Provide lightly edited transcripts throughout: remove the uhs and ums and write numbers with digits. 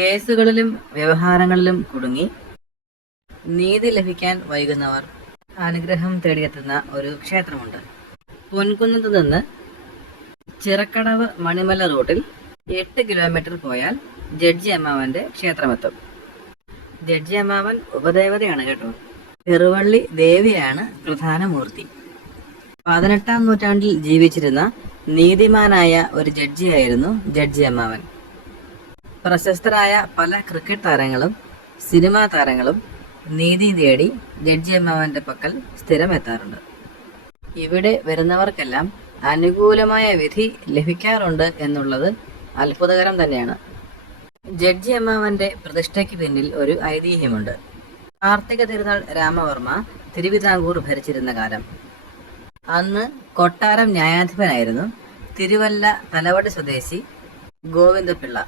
കേസുകളിലും വ്യവഹാരങ്ങളിലും കുടുങ്ങി നീതി ലഭിക്കാൻ വൈകുന്നവർ അനുഗ്രഹം തേടിയെത്തുന്ന ഒരു ക്ഷേത്രമുണ്ട്. പൊൻകുന്നത്ത് നിന്ന് ചിറക്കടവ് മണിമല റൂട്ടിൽ 8 കിലോമീറ്റർ പോയാൽ ജഡ്ജി അമ്മാവന്റെ ക്ഷേത്രമെത്തും. ജഡ്ജി അമ്മാവൻ ഉപദേവതയാണ് കേട്ടോ. ചെറുവള്ളി ദേവിയാണ് പ്രധാന മൂർത്തി. 18-ാം നൂറ്റാണ്ടിൽ ജീവിച്ചിരുന്ന നീതിമാനായ ഒരു ജഡ്ജിയായിരുന്നു ജഡ്ജി അമ്മാവൻ. പ്രശസ്തരായ പല ക്രിക്കറ്റ് താരങ്ങളും സിനിമാ താരങ്ങളും നീതി തേടി ജഡ്ജി അമ്മാവന്റെ പക്കൽ സ്ഥിരം എത്താറുണ്ട്. ഇവിടെ വരുന്നവർക്കെല്ലാം അനുകൂലമായ വിധി ലഭിക്കാറുണ്ട് എന്നുള്ളത് അത്ഭുതകരം തന്നെയാണ്. ജഡ്ജി അമ്മാവന്റെ പ്രതിഷ്ഠയ്ക്ക് പിന്നിൽ ഒരു ഐതിഹ്യമുണ്ട്. കാർത്തിക തിരുനാൾ രാമവർമ്മ തിരുവിതാംകൂർ ഭരിച്ചിരുന്ന കാലം. അന്ന് കൊട്ടാരം ന്യായാധിപനായിരുന്നു തിരുവല്ല തലവടി സ്വദേശി ഗോവിന്ദപിള്ള.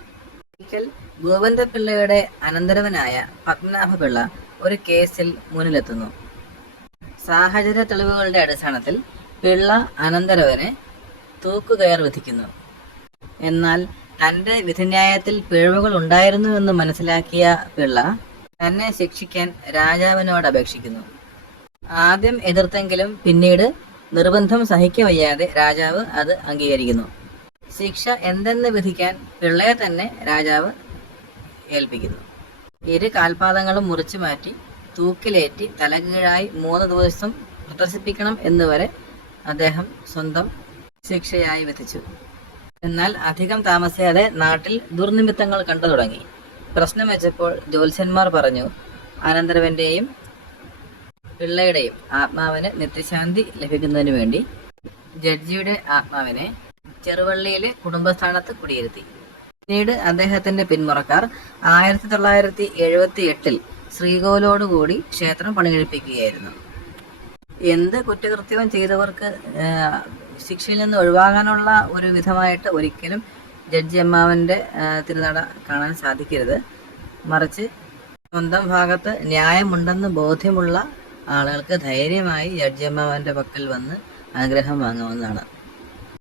ഒരിക്കൽ ഗോവിന്ദപിള്ളയുടെ അനന്തരവനായ പത്മനാഭപിള്ള ഒരു കേസിൽ മുന്നിലെത്തുന്നു. സാഹചര്യ തെളിവുകളുടെ അടിസ്ഥാനത്തിൽ പിള്ള അനന്തരവനെ തൂക്കുകയർ വിധിക്കുന്നു. എന്നാൽ തന്റെ വിധിന്യായത്തിൽ പിഴവുകൾ ഉണ്ടായിരുന്നുവെന്ന് മനസ്സിലാക്കിയ പിള്ള തന്നെ ശിക്ഷിക്കാൻ രാജാവിനോട് അപേക്ഷിക്കുന്നു. ആദ്യം എതിർത്തെങ്കിലും പിന്നീട് നിർബന്ധം സഹിക്കവയ്യാതെ രാജാവ് അത് അംഗീകരിക്കുന്നു. ശിക്ഷ എന്തെന്ന് വിധിക്കാൻ പിള്ളയെ തന്നെ രാജാവ് ഏൽപ്പിക്കുന്നു. ഇരു കാൽപാദങ്ങളും മുറിച്ചു മാറ്റി തൂക്കിലേറ്റി തലകീഴായി 3 ദിവസം പ്രദർശിപ്പിക്കണം എന്നുവരെ അദ്ദേഹം സ്വന്തം ശിക്ഷയായി വിധിച്ചു. എന്നാൽ അധികം താമസിയാതെ നാട്ടിൽ ദുർനിമിത്തങ്ങൾ കണ്ടു തുടങ്ങി. പ്രശ്നം വെച്ചപ്പോൾ ജ്യോത്സ്യന്മാർ പറഞ്ഞു, അനന്തരവന്റെയും പിള്ളയുടെയും ആത്മാവിന് നിത്യശാന്തി ലഭിക്കുന്നതിന് വേണ്ടി ജഡ്ജിയുടെ ആത്മാവിനെ ചെറുവള്ളിയിലെ കുടുംബസ്ഥാനത്ത് കുടിയിരുത്തി. പിന്നീട് അദ്ദേഹത്തിന്റെ പിന്മുറക്കാർ 1978-ൽ ശ്രീകോവിലോടുകൂടി ക്ഷേത്രം പണികഴിപ്പിക്കുകയായിരുന്നു. എന്ത് കുറ്റകൃത്യവും ചെയ്തവർക്ക് ശിക്ഷയിൽ നിന്ന് ഒഴിവാകാനുള്ള ഒരു വിധമായിട്ട് ഒരിക്കലും ജഡ്ജി അമ്മാവന്റെ തിരുനട കാണാൻ സാധിക്കരുത്. മറിച്ച് സ്വന്തം ഭാഗത്ത് ന്യായമുണ്ടെന്ന് ബോധ്യമുള്ള ആളുകൾക്ക് ധൈര്യമായി ജഡ്ജി അമ്മാവന്റെ പക്കൽ വന്ന് അനുഗ്രഹം വാങ്ങാവുന്നതാണ്.